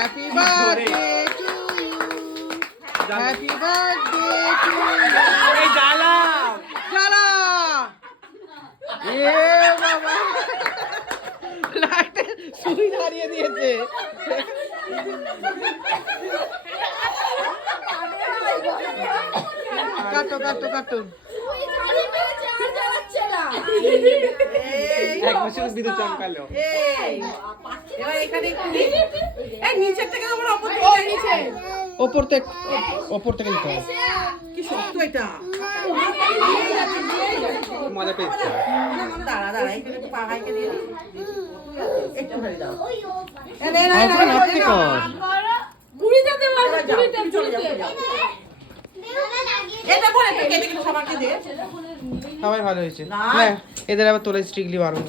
Happy birthday to you, happy birthday to you. এই জ্বালা জ্বালা এ বাবা, লাইটে সুই ধরিয়ে দিয়েছে। কাটো কাটো কাটো। এক বছর বিদ্যুৎ চমকালো। এবার এখানে একটু এই নিচের থেকে আমরা ওপর থেকে ওপর থেকে নিতে হবে। কি শক্ত এটা, মজা পেয়েছে। দাঁড়া দাঁড়া, এখানে একটু পাগাইকে দিয়ে দিই। একটু ধরে দাও। সবাই ভালো হয়েছে। হ্যাঁ, এদের আবার তোলে স্ট্রিকলি বারণ।